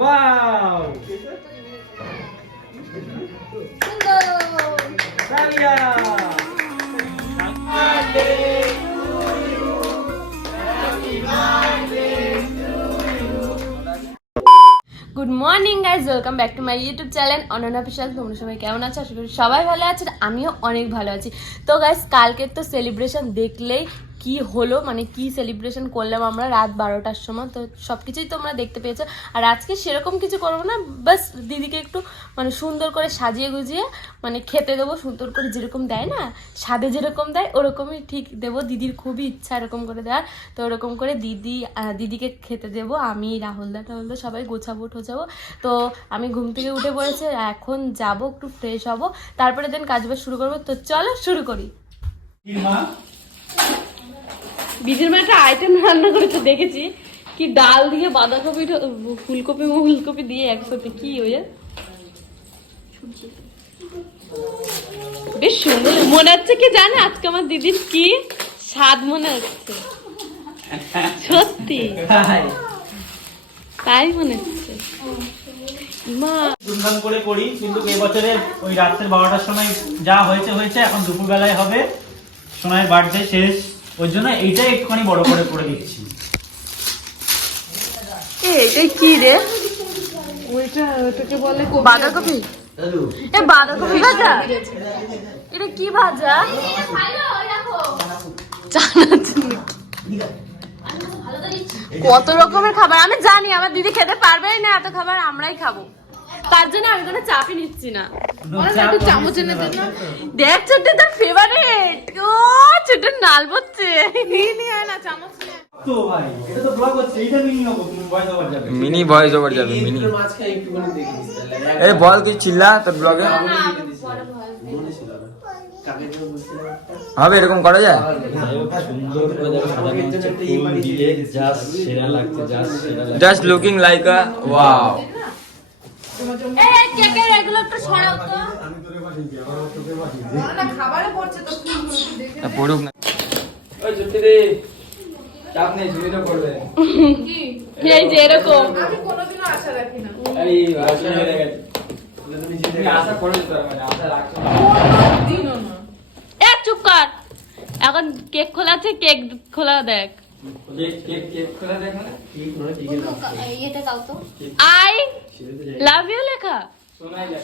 Wow তালিয়া good morning guys, welcome back to my YouTube channel Ananya official. তোমরা সবাই কেমন আছো? আশা করি সবাই ভালো আছেন, আমিও অনেক ভালো আছি। তো গাইজ, কালকের তো সেলিব্রেশন দেখলেই কি হলো, মানে কি সেলিব্রেশন করলাম আমরা রাত 12টার সময়। তো সব কিছুই তোমরা দেখতে পেয়েছো। আর আজকে সেরকম কিছু করবো না, বাস দিদিকে একটু মানে সুন্দর করে সাজিয়ে গুজিয়ে মানে খেতে দেবো, সুন্দর করে যেরকম দেয় না, স্বাদে যেরকম দেয় ওরকমই ঠিক দেবো। দিদির খুবই ইচ্ছা এরকম করে দেওয়ার। তো ওরকম করে দিদিকে খেতে দেবো। আমি রাহুলদা সবাই গোছাবো ঠোছাবো। তো আমি ঘুম থেকে উঠে পড়েছে, এখন যাব একটু ফ্রেশ হব, তারপরে দেন কাজবাজ শুরু করবো। তো চলো শুরু করি। বিজির মা একটা আইটেম রান্না করেছে দেখেছি, কি ডাল দিয়ে বাঁধাকপি ফুলকপি দিয়ে একসাথে, কি হয়ে বেশ সুন্দর মনে হচ্ছে। কি জানে আজকে আমার দিদির কি স্বাদ মনে হচ্ছে, সত্যি তাই মনে হচ্ছে। মা ধুমধাম করে করি, কিন্তু এবছরে ওই রাত্রের 12টার সময় যা হয়েছে, এখন দুপুরবেলায় হবে। সোনার বার্থডে শেষ, ওই জন্য এইটাই একটুখানি বড় করে দিচ্ছি। এইটাই কি রে? ওইটাকে বলে বাঁধাকপি। এ বাঁধাকপি ভাজা? এটা কি ভাজা? কত রকমের খাবার আমি জানি, আমার দিদি খেতে পারবেই না এত খাবার, আমরাই খাবো। তার জন্য আমি কোনো চাপই নিচ্ছি না। চামচ এনে দেন না। দেখ ছোট তোর ফেভারিট। ও ছোট নাল বচ্ছে, নিয়ে আয় না চামচ। তো ভাই এটা তো ব্লগ হচ্ছে, এইটা ভয়েস ওভার যাবে, মিনি ভয়েস ওভার যাবে। মিনি এই বল তুই চিল্লা তোর ব্লগে হবে, এরকম করা যায়? জাস্ট লুকিং লাইক আ ওয়াও। এই কেকের এগুলো একটু সরাও তো। না খাবারে পড়ছে তো কি দেখে পড়ুক না। ওই জুতি রে চাপ নেই, জুতিটা করবে। এই যে এরকম আমি কোনোদিনও আশা রাখি না। আরে আশা হয়ে গেছে, তুমি আশা করে দিতে পারবে না, আশা রাখছো না দিনও না। এ চুপ কর, এখন কেক খোলা আছে, কেক খোলা দেখ। কেক খোলা দেখ মানে এটা দাও তো। আই লাভ ইউ লেখা শোনাই দেখ।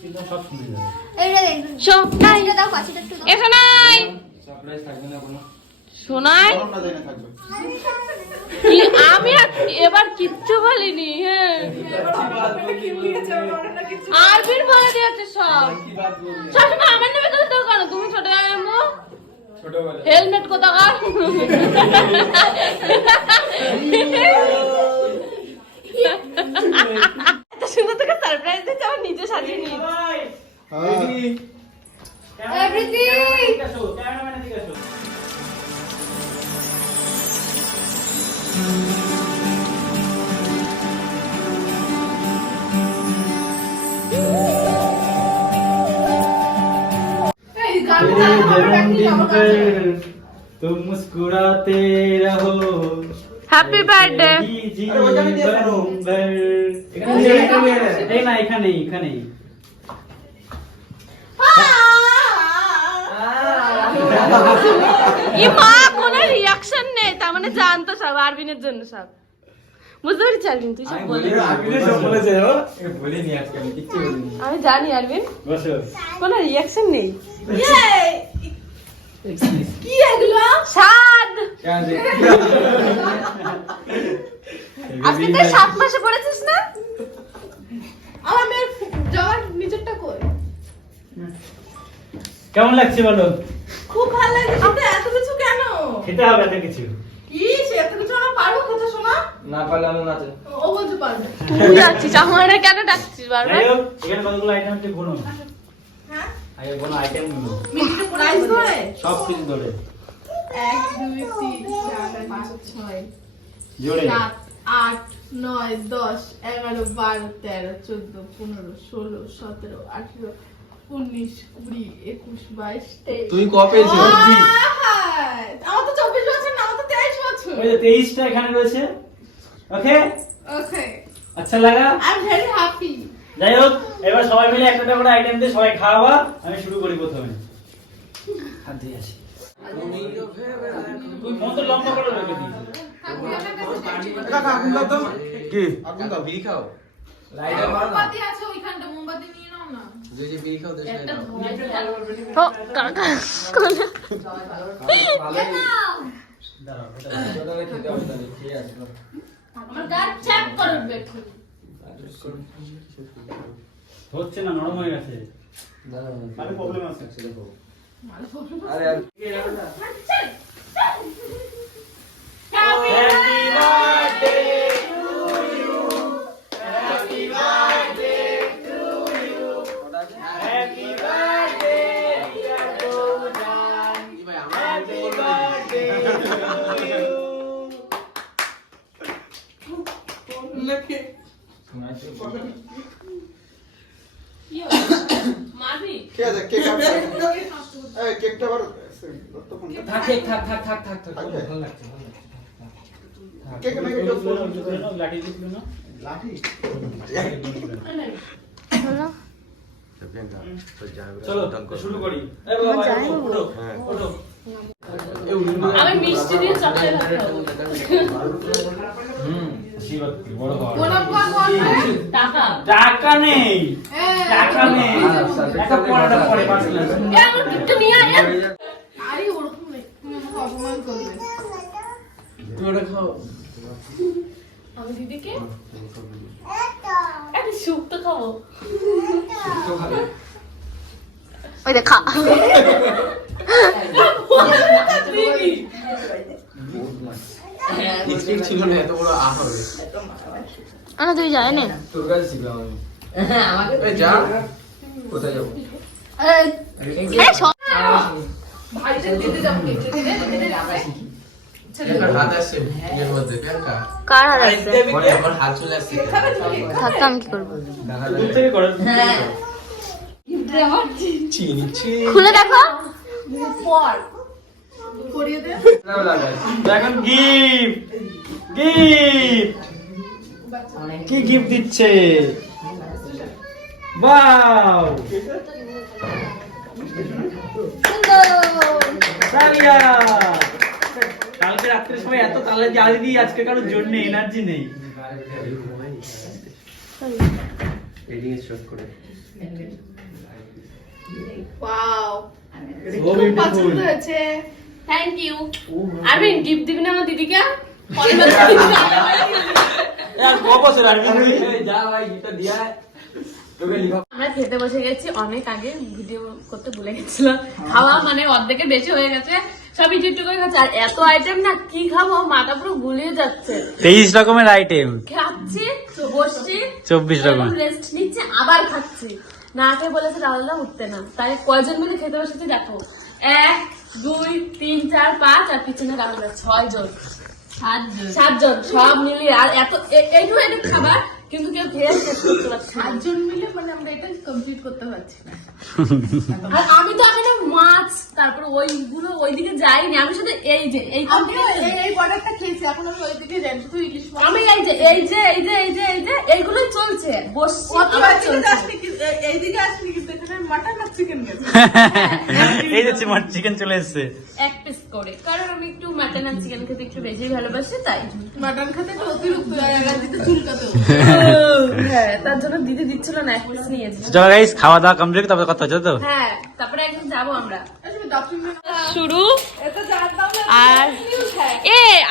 কিন্তু সব শুনে যাবে। এইটা দেখ। শোনাই এটা দাও, পাশিটা একটু দাও। এ শোনাই সারপ্রাইজ থাকবে না কোনো? শোনাই কি আমি এবার কিচ্ছু বলিনি। হ্যাঁ আরবির বলে দিয়েছে সব। সবসময় আমার নামে তো তো কেন তুমি ছোট আম্মু ছোটবেলা হেলমেট কোথাকার। এত সুন্দর থেকে সারপ্রাইজ দিচ্ছে, আমার নিজে সাজিয়ে নিয়েছি। এই গান तुम मुस्कुराते रहो। Happy birthday. এখানেই ই মা কোনো রিঅ্যাকশন নেই, তার মানে জানতো সব আরবিনের জন্য সব। বুঝতে পেরেছি আরবিন, তুই সব বলে। আমি জানি আরবিন, কোনো রিঅ্যাকশন নেই। কি এগুলো? স্বাদ আজকে তুই 7 মাসে পড়েছিস না? আমার মেয়ের জামার নিচেরটা কই? কেমন লাগছে বলো? খুব ভালো লাগছে। কিন্তু এত কিছু কেন? খেতে হবে এত কিছু। কি সে এত কিছু আমরা পারবো খেতে শোনা? না পারলে আমি নাচে। ও বলতে পারবে। তুই যাচ্ছিস, আমারে কেন ডাকছিস বারবার? যাই হোক, এখানে কতগুলো আইটেম আছে গুনো। হ্যাঁ? আগে গুনো আইটেম গুনো। মিনিটে প্রাইস ধরে? সব কিছু ধরে 1 2 3 4 5 6 জোরে 7 8 9 10 11 12 13 14 15 16 17 18 19 20 21 22 23 তুই ক পেয়েছিস? আমার তো 24 বছর না, আমার তো 23 বছর। ওই যে 23টা এখানে রয়েছে। ওকে Okay. আচ্ছা লাগা? I'm very happy. যাই হোক, এবার সবাই মিলে একটা করে আইটেম দিয়ে সবাই খাওয়া। আমি শুরু করি প্রথমে। হাত দিয়ে আসি। তুই ফোন তো লম্বা করে রেখে দিস। কি আগুন দাও, বিড়ি খাও। মোমবাতি আছে ওইখানটা, মোমবাতি নিয়ে নাও না। যে যে বিড়ি খাও, দেশ একটা খাও। ও কাকা কোলে দাঁড়াও, ওটারে খেতে হবে তাহলে, খেয়ে আসবো। আমার গাছ চ্যাপ করে উঠবে এক্ষুনি। হচ্ছে না, নরম হয়ে গেছে। দাঁড়াও, আরে প্রবলেম আছে। দেখো। মাল ফটো। আরে আর Happy birthday to you. Happy birthday to you. Happy birthday dear Bojan. কি ভাই, আমার Happy birthday to you. মারবি কে আছে? কেক আছে? এই কেকটা আবার তখন থাক থাক থাকবে? ভালো লাগছে, ভালো লাগছে। কেক নাকি ওই কেউ যে তুলে নাও, লাঠি দিয়ে তুলে নাও। লাঠি? হলো চলো শুরু করি। এই বাবা ওঠো, ওঠো। আমি মিষ্টি দিয়ে চকলেট খাবো বড় বাবা। গোলাপ পান করবে? টাকা টাকা নেই, এই, টাকা নেই। একটা পরে পার্সেল আছে। এ আমার গিফট নিয়ে আয় আরে ওরকম নেই, তুমি আমাকে অপমান করবে। তুই ওটা খাও। আমি দিদিকে একটা স্যুপ তো খাবো তো খাবে। ওই দেখা ঠিক ছিল না, এত বড় আহ হবে। না তুই জানি না তোর কাছে শিখলাম আমি। এই যা, কোথায় যাবো? ভাইটা দিতে যাবো, দিতে যাবে। একটা হাত আসছে এর মধ্যে, প্রিয়াঙ্কা। কার হার আছে পরে আমার হাত চলে আসছে। থাকতো আমি কি করবো দূর থেকে করো। চিনি চিনি। খুলে দেখো করিয়ে দে। দেখুন গিফট, গিফট কি গিফট দিচ্ছে? ওয়াও, তালিয়া। কালকে রাত্রে সময় এত তালে জ্বালিয়ে দিই, আজকে কারোর জন্য এনার্জি নেই। ওয়াও, So খুব পছন্দ beautiful. হয়েছে। থ্যাংক ইউ আরবিন গিফট দিবি না আমার দিদিকে यार वापस अरविंद যা ভাই, এটা দিয়া তোকে লিখা। আমরা খেতে বসে গেছি অনেক আগে, ভিডিও করতে ভুলে গেছিলাম। খাওয়া মানে অর্ধেকের বেশি হয়ে গেছে, সব একটু করে খাচ্ছে। আর এত আইটেম না, কি খাবো মাথা পুরো গুলিয়ে যাচ্ছে। 23 রকমের আইটেম, খাচ্ছি বসছি 24 রকম। রেস্ট নিচ্ছে, আবার খাচ্ছি। না খেয়ে বলেছে রাহুলদা উঠতে না। তাই কয়জন মিলে খেতে বসেছি দেখো, 1 2 3 4 5 আর পিছনে রাহুলদা 6 জন 7 জন সব মিলিয়ে। আর এত এইটু এটা খাবার, কিন্তু কেউ খেয়ে শেষ করতে পারছে না। 8 জন মিলে মানে আমরা এটা কমপ্লিট করতে পারছি না। আর আমি তো এখানে মাছ, তারপর ওইগুলো ওইদিকে যাইনি। আমি শুধু এই যে এই আমিও এই বর্ডারটা খেয়েছি, এখন আমি ওইদিকে যাই, শুধু ইলিশ মাছ। আমি এই যে এইগুলোই চলছে, বসছি অত আবার আজকে চলছে। আসলে কি এইদিকে আসলে কিন্তু এখানে মাটন আর চিকেন গেছে। এই যে চিকেন চলে এসেছে। 1 পিস করে, কারণ আমি একটু মাটন আর চিকেন খেতে একটু বেশি ভালোবাসি তাই। মাটন খেতে একটু অতিরিক্ত আর এলাচিতে চুলকাতে। হ্যাঁ, তার জন্য দিদি দিচ্ছিল না, 1 পিস নিয়েছি। চলো গাইস, খাওয়া দাওয়া কমপ্লিট, তারপরে কথা হচ্ছে তো। হ্যাঁ, তারপরে একদিন যাবো আমরা। আসলে ডাবলিং শুরু এটা জানতাম না। আর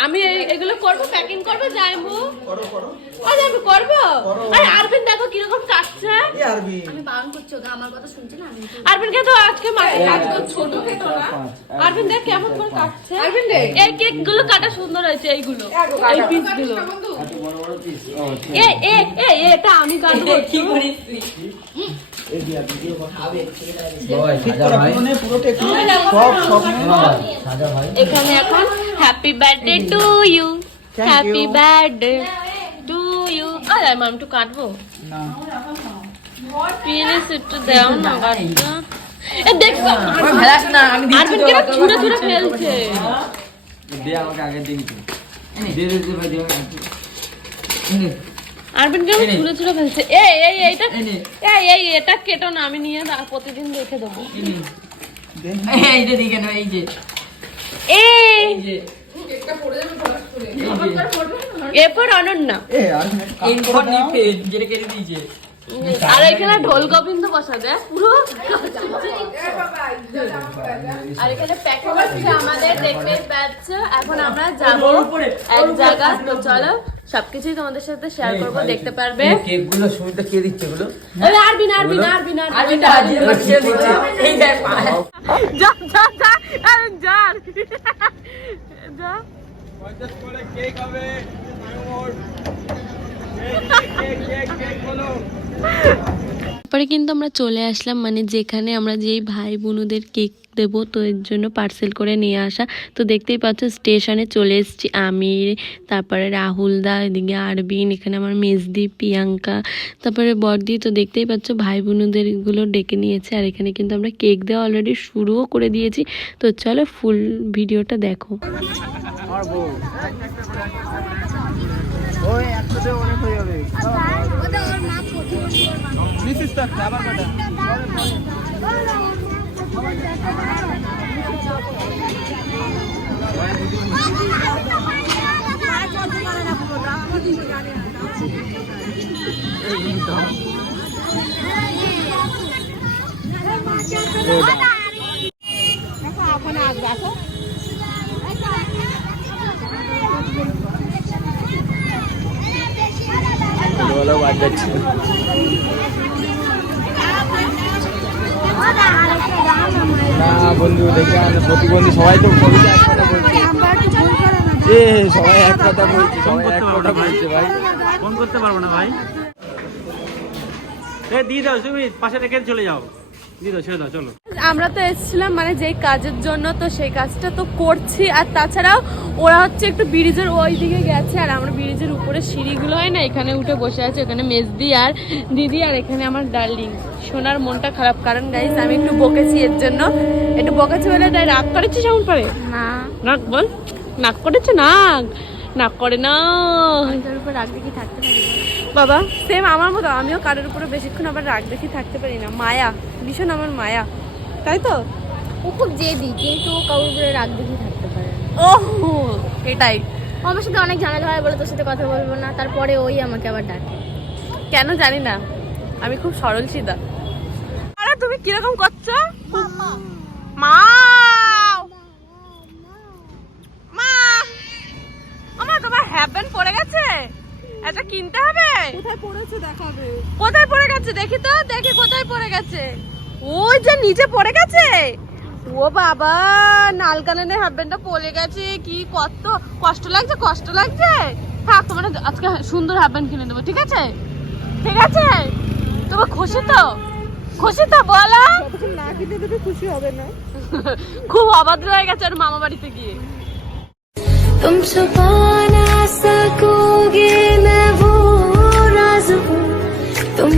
আমি এগুলো করবো, প্যাকিং করবো, যাইবো আরে আমি করবো। আরে আরবিন দেখো কিরকম কাটছে। আমি বারণ করছি ওকে, আমার কথা শুনছে না। আমি আরবিনকে তো আজকে আজকে ছোট খেতো না। আরবিন দেখ কেমন করে কাটছে। আরবিন দেখ এই কেক গুলো কাটা সুন্দর হয়েছে, এইগুলো এই পিস গুলো। এটা আমি কাটবো। কি করিস তুই? এখানে এখন happy birthday to you, happy birthday to you. আরে আমি একটু কাটবো না, প্লিজ একটু দাও না কাটটা। এ দেখো আরবিন কেন ছুঁড়ে ছুঁড়ে ফেলছে। দে আমাকে আগে দেখি তো। দে ভাই, দে। আরবিন কেমন ছুলে ছুলে ফেলছে। এটা কেটো না, আমি নিয়ে প্রতিদিন রেখে দেবো। এইটা দিকে না, এই যে এরপর অনন্যা, যেটা কেটে দিয়েছে। আর এখানে ঢোল গোবিন্দ বসা দেয় পুরো। আর এখানে প্যাকেট হচ্ছে আমাদের, দেখতে পাচ্ছ। এখন আমরা যাবো এক জায়গা, তো চলো সবকিছুই তোমাদের সাথে শেয়ার করবো, দেখতে পারবে। কেক গুলো সুমিতা কে দিচ্ছে গুলো? ওই আরবিন এই দেখ যা যা যা আরে যা যা। তারপরে কিন্তু আমরা চলে আসলাম, মানে যেখানে আমরা যেই ভাই বোনদের কেক দেবো, তো এর জন্য পার্সেল করে নিয়ে আসা। তো দেখতেই পাচ্ছ স্টেশনে চলে এসেছি আমি, তারপরে রাহুল দা, এদিকে আরবিন, এখানে আমার মেজদি, প্রিয়াঙ্কা, তারপরে বর্দি। তো দেখতেই পাচ্ছ ভাই বোনদের গুলো ডেকে নিয়েছে, আর এখানে কিন্তু আমরা কেক দেওয়া অলরেডি শুরুও করে দিয়েছি। তো চলো ফুল ভিডিওটা দেখো। ওই একসাথে অনেক হয়ে যাবে। না বন্ধু, দেখে প্রতিবন্ধী সবাই তো কবিতা এক কথা বলছে। সবাই এক কথা বলছে, সবাই এক কথা বলছে ভাই। ফোন করতে পারবো না ভাই। দিয়ে দাও তুমি, পাশে রেখে চলে যাও, দিয়ে দাও, ছেড়ে দাও, চলো। আমরা তো এসেছিলাম মানে যেই কাজের জন্য, তো সেই কাজটা তো করছি। আর তাছাড়াও ওরা হচ্ছে একটু ব্রিজের ওই দিকে গেছে, আর আমরা ব্রিজের উপরে সিঁড়িগুলো হয় না, এখানে উঠে বসে আছে। ওখানে মেজদি আর দিদি, আর এখানে আমার ডার্লিং সোনার মনটা খারাপ, কারণ গাইস আমি একটু বকেছি এর জন্য। একটু বকেছি বলে তাই রাগ করেছিস এমন পরে? না, নাক বল, নাক করেছে, নাক করে না। তার উপর রাগ দেখি থাকতে পারি বাবা সেম আমার মতো, আমিও কারোর উপরে বেশিক্ষণ আবার রাগ দেখি থাকতে পারি না। মায়া, ভীষণ আমার মায়া, তাই তো? ও খুব জেদি, কিন্তু ও কারোর উপরে রাগ দেখি থাকতে পারে। ও এটাই। ও আমার সাথে অনেক ঝামেলা হয়, বলে তোর সাথে কথা বলবো না, তারপরে ওই আমাকে আবার ডাকে। কেন জানি না, আমি খুব সরল সিধা। আরে তুমি কিরকম করছো? মা আমার তোমার হ্যাপেন পড়ে গেছে, এটা কিনতে হবে। কোথায় পড়েছে দেখাবে? কোথায় পড়ে গেছে দেখি তো, দেখি কোথায় পড়ে গেছে। ওই যে নিচে পড়ে গেছে। ও বাবা, নালকানের হ্যাপেনটা পড়ে গেছে, কি কত কষ্ট লাগছে, কষ্ট লাগছে। থাক, তোমার আজকে সুন্দর হ্যাপেন কিনে দেবো, ঠিক আছে? ঠিক আছে, তোমার খুশি তো? খুশি তো বলো। না কিনে দেবে খুশি হবে না। খুব অবাধ্য হয়ে গেছে ওর মামা বাড়িতে গিয়ে। तुम छुपा ना सकोगे, मैं वो राज हूँ तुम